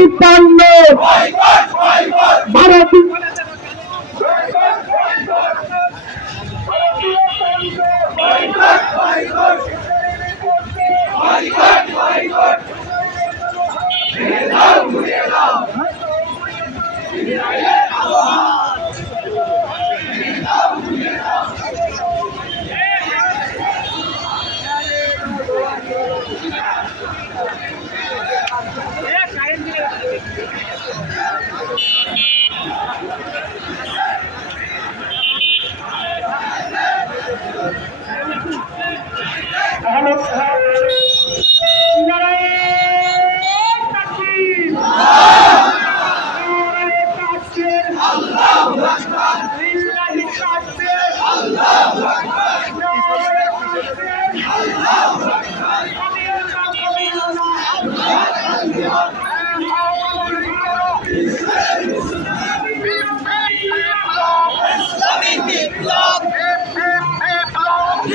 Israeli পণ্য ভারত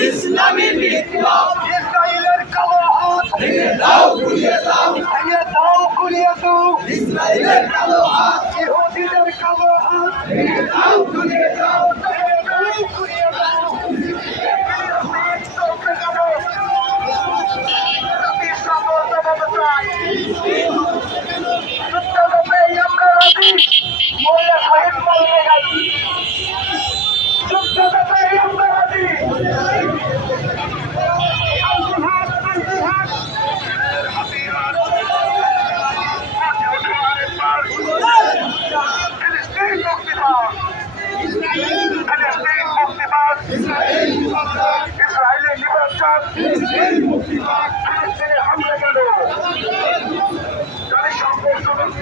ইসলামী বিপ্লব ইসরায়েলের কালো হাত ভেঙে দাও গুলিয়ে দাও ভেঙে দাও গুলিয়ে দাও ইসরায়েলের কালো হাত ইহুদিদের কালো হাত ভেঙে দাও গুলিয়ে দাও ভেঙে দাও গুলিয়ে দাও ইসরায়েলি নির্বাচন ফিলিস্তিনে হামলা গেল জাতিসংঘের সদস্য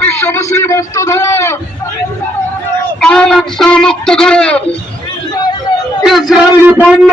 বিশ্ব মুসলিম অস্ত্র ধরো মুক্ত করো ইসরায়েলি পণ্য